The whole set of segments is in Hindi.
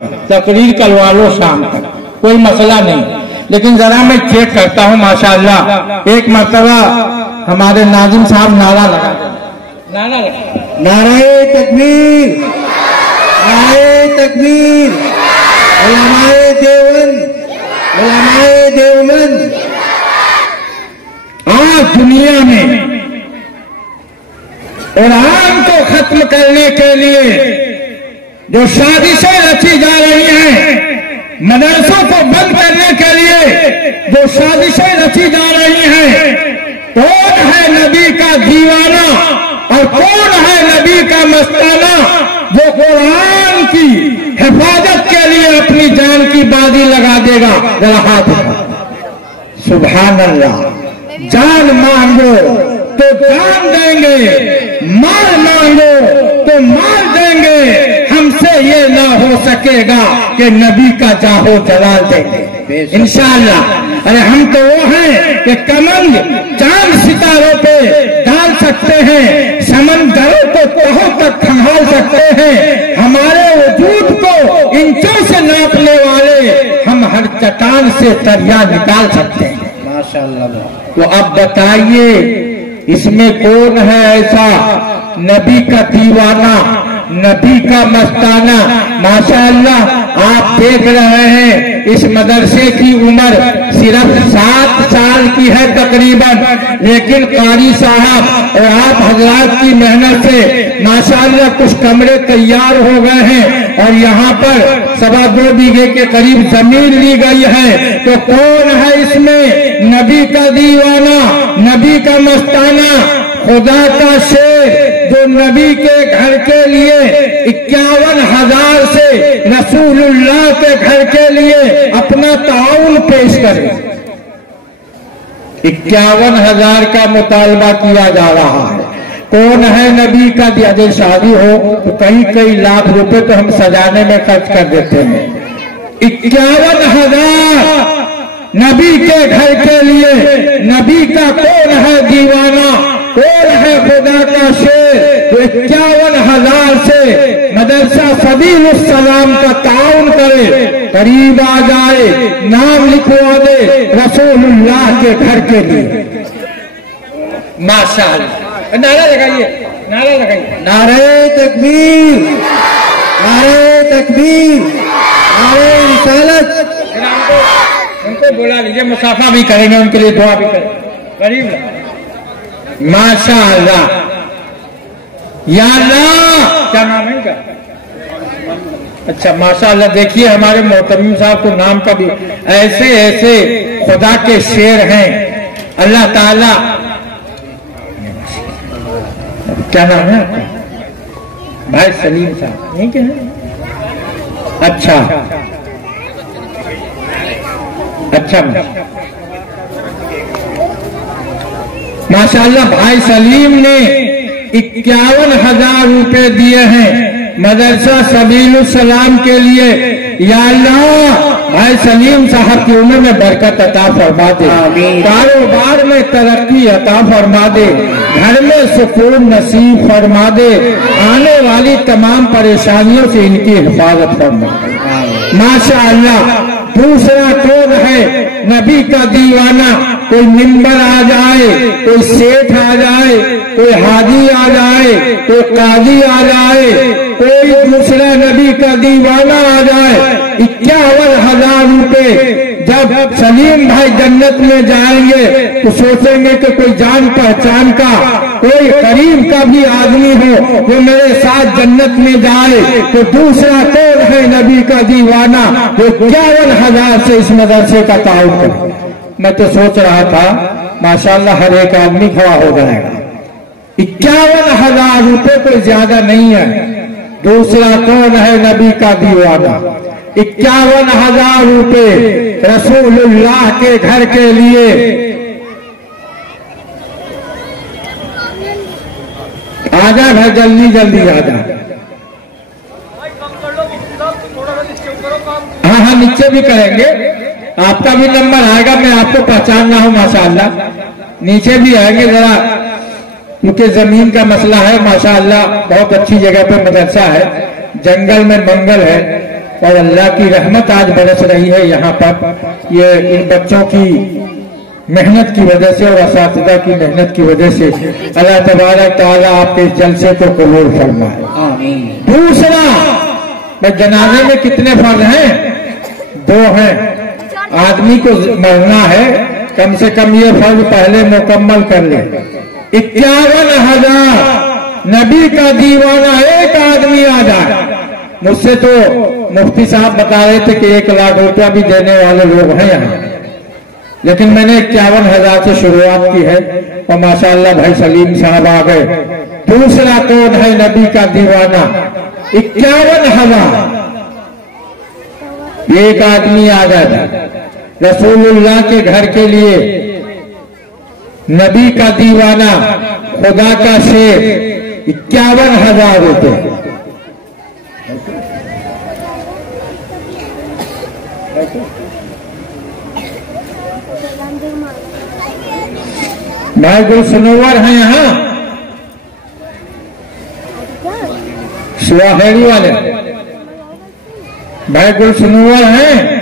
तकरीर करवा लो शाम तक, कोई मसला नहीं। लेकिन जरा मैं चेक करता हूँ माशाअल्लाह। एक मर्तबा हमारे नाजिम साहब नारा लगा, नाराए तकबीर, नाराए तकबीर, उलमाए देवबंद, उलमाए देवबंद। आज दुनिया में कुरान को खत्म करने के लिए जो साजिशें रची जा रही हैं, मदरसों को बंद करने के लिए जो साजिशें रची जा रही हैं, कौन है नबी का दीवाना और कौन है नबी का मस्ताना जो कुरान की हिफाजत के लिए अपनी जान की बाजी लगा देगा? जरा हाथ सुभान अल्लाह। जान मांगो तो जान देंगे, माल मांगो तो माल देंगे। हमसे ये ना हो सकेगा कि नबी का जाहो जलाल देंगे इंशाअल्लाह। अरे हम तो वो हैं कि कमंद चांद सितारों पे डाल सकते हैं, समंदरों को तहों तक संभाल सकते हैं। हमारे वजूद को इंचों से नापने वाले हम हर चट्टान से दरिया निकाल सकते हैं माशाअल्लाह। तो अब बताइए इसमें कौन है ऐसा नबी का दीवाना, नबी का मस्ताना? माशाअल्लाह आप देख रहे हैं इस मदरसे की उम्र सिर्फ 7 साल की है तकरीबन, लेकिन कारी साहब और आप हजरात की मेहनत से माशाअल्लाह कुछ कमरे तैयार हो गए हैं और यहाँ पर 2.25 बीघे के करीब जमीन ली गई है। तो कौन है इसमें नबी का दीवाना, नबी का मस्ताना, खुदा का शेर जो नबी के घर के लिए 51,000 से रसूलुल्लाह के घर के लिए अपना ताउन पेश करे? 51,000 का मुतालबा किया जा रहा है। कौन है नबी का दिया? जब शादी हो तो कई लाख रुपए तो हम सजाने में खर्च कर देते हैं। 51,000 नबी के घर के लिए। नबी का कौन है दीवाना, कौन है खुदा का शेर? तो 51,000 से मदरसा सबीलुस सलाम का ताउन करे, करीब आ जाए, नाम लिखवा दे रसूलुल्लाह के घर के लिए। माशाअल्लाह। नारा लगाइए, नारा लगाइए, नारे तकबीर, नारे तकबीर, नारे रिसालत। उनको बुला लीजिए, मुसाफा भी करेंगे, उनके लिए दुआ भी करेंगे। करीब माशाअल्लाह। या अल्लाह, क्या नाम है इनका? अच्छा माशाअल्लाह। देखिए हमारे मोहतरम साहब को नाम का भी ऐसे ऐसे खुदा के शेर हैं अल्लाह ताला। क्या नाम है आपका? भाई सलीम साहब, नहीं क्या है? अच्छा अच्छा माशाअल्लाह। भाई सलीम ने 51,000 रुपए दिए हैं मदरसा सबीलुस सलाम के लिए। या अल्लाह भाई सलीम साहब की उम्र में बरकत अता फरमा दे, कारोबार में तरक्की अता फरमा दे, घर में सुकून नसीब फरमा दे, आने वाली तमाम परेशानियों से इनकी हिफाजत फरमा दे माशाअल्लाह। दूसरा कौन है नबी का दीवाना? कोई मिंबर आ जाए, कोई सेठ आ जाए, कोई हाजी आ जाए, कोई काजी आ जाए, कोई दूसरा नबी का दीवाना आ जाए। 51,000 रुपए जब सलीम भाई जन्नत में जाएंगे तो सोचेंगे कि कोई जान पहचान का, कोई करीब का भी आदमी हो जो मेरे साथ जन्नत में जाए। तो दूसरा कौन है नबी का दीवाना जो 51,000 से इस मदरसे का ताउन करे? मैं तो सोच रहा था माशाअल्लाह हर एक आदमी खड़ा हो जाएगा। 51,000 रुपए कोई ज्यादा नहीं है। दूसरा कौन है नबी का दीवाना? 51,000 रुपए रसूलुल्लाह के घर के लिए। आजा है, जल्दी जल्दी आजा। हाँ हाँ नीचे भी करेंगे, आपका भी नंबर आएगा, मैं आपको पहचान रहा हूं माशाअल्लाह। नीचे भी आएंगे जरा, क्योंकि जमीन का मसला है। माशाअल्लाह बहुत अच्छी जगह पे मदरसा है, जंगल में मंगल है। और अल्लाह की रहमत आज बरस रही है यहाँ पर। ये इन बच्चों की मेहनत की वजह से और असातिज़ा की मेहनत की वजह से। अल्लाह तबारक तआला आपके इस जलसे को कबूल फरमाए। दूसरा, जनाजे में कितने फर्ज हैं? 2 हैं। आदमी को मरना है, कम से कम ये फर्ज पहले मुकम्मल कर ले। 51,000 नबी का दीवाना एक आदमी आ जाए। मुझसे तो मुफ्ती साहब बता रहे थे कि 1 लाख रुपया भी देने वाले लोग हैं यहाँ, लेकिन मैंने 51,000 से शुरुआत की है और माशाअल्लाह भाई सलीम साहब आ गए। दूसरा कौन है नबी का दीवाना? 51,000 एक आदमी आ गया रसूलुल्लाह के घर के लिए। नबी का दीवाना, खुदा का शेर, 51,000 रुपये। भाई गुल सनोवर है यहाँ, सुहाहेरी वाले भाई गुल सनोवर हैं।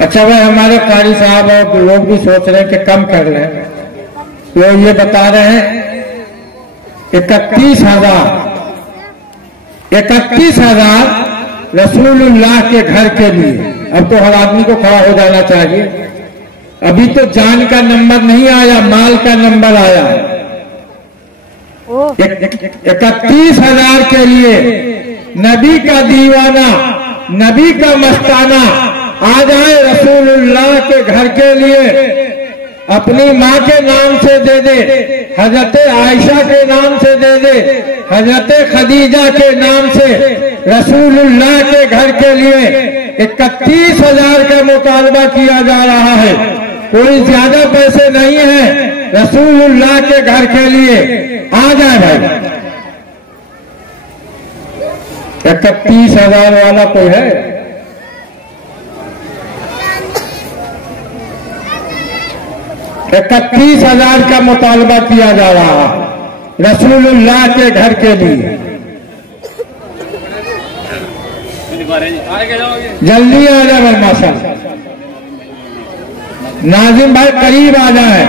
अच्छा भाई, हमारे कारी साहब और लोग भी सोच रहे हैं कि कम कर लें, तो ये बता रहे हैं 31,000 रसूलुल्लाह के घर के लिए। अब तो हर आदमी को खड़ा हो जाना चाहिए। अभी तो जान का नंबर नहीं आया, माल का नंबर आया। 31,000 के लिए नबी का दीवाना, नबी का मस्ताना आ जाए रसूलुल्लाह के घर के लिए। अपनी माँ के नाम से दे दे, हजरत आयशा के नाम से दे दे, हजरत खदीजा के नाम से रसूलुल्लाह के घर के लिए 31,000 का मुतालबा किया जा रहा है। कोई ज्यादा पैसे नहीं है, रसूलुल्लाह के घर के लिए आ जाए भाई। 31,000 वाला कोई है? है 31,000 का मुतालबा किया जा रहा है रसूलुल्लाह के घर के लिए। जल्दी आ जाए माशाल्लाह। नाजिम भाई करीब आ जाए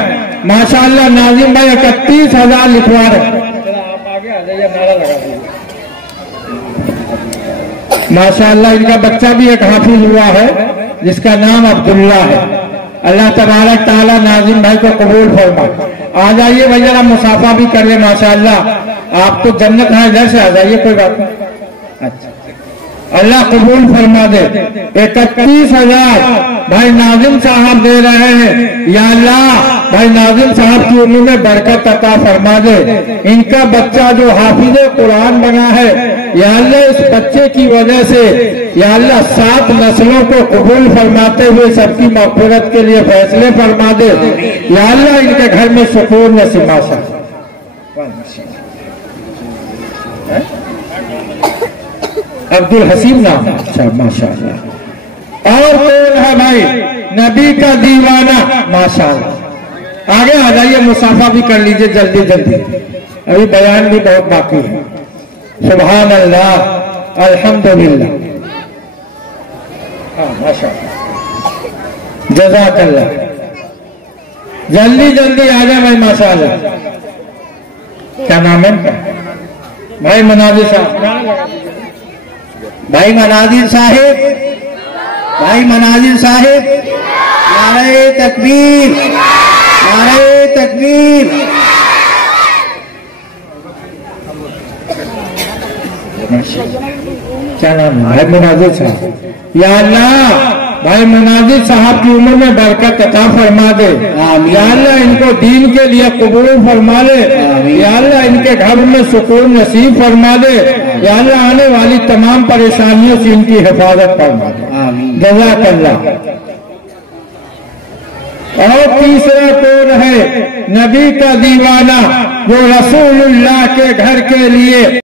माशाल्लाह। नाजिम भाई 31,000 लिखवा रहे। आप आगे आ जाइए, नारा लगा दीजिए। माशाल्लाह इनका बच्चा भी एक हाफिज हुआ है जिसका नाम अब्दुल्ला है। अल्लाह तबारक ताला नाजिम भाई को कबूल फरमाए। आ जाइए भाई, जरा मुसाफा भी कर ले। माशाल्लाह आप तो जन्नत है, इधर से आ जाइए, कोई बात नहीं। अच्छा, अल्लाह कबूल फरमा दे। 31,000 भाई नाजिम साहब दे रहे हैं। या अल्लाह भाई नाजिम साहब की उम्र में बरकत अता फरमा दे। इनका बच्चा जो हाफिज कुरान बना है, या अल्लाह इस बच्चे की वजह से या अल्लाह 7 नस्लों को कबूल फरमाते हुए सबकी मग़फ़िरत के लिए फैसले फरमा दे। या अल्लाह इनके घर में सुकून नसीब माशाअल्लाह। अब्दुल हसीब नाम, अच्छा माशाअल्लाह। और कौन है भाई? नबी का दीवाना माशाअल्लाह। आगे आ जाइए, मुसाफा भी कर लीजिए जल्दी जल्दी, अभी बयान भी बहुत बाकी है। सुभान अल्लाह, अल्हम्दुलिल्लाह, हाँ माशाअल्लाह, जज़ाकल्लाह। जल्दी जल्दी आ जाए भाई माशाअल्लाह। क्या नाम है भाई? मनाजिर साहब, भाई मनाजिर साहिब, भाई मनाजिर साहिब, नारे तकबीर, नारे तकबीर। क्या नाम है भाई? मनाजिर साहब। या अल्लाह भाई मुनाजिर साहब की उम्र में बरकत अता फरमा दे। या अल्लाह इनको दीन के लिए कबूल फरमा दे। या अल्लाह इनके घर में सुकून नसीब फरमा दे। या अल्लाह आने वाली तमाम परेशानियों से इनकी हिफाजत फरमा दे। जज़ाकल्लाह। और तीसरा कौन है? नबी का दीवाना, वो रसूलुल्लाह के घर के लिए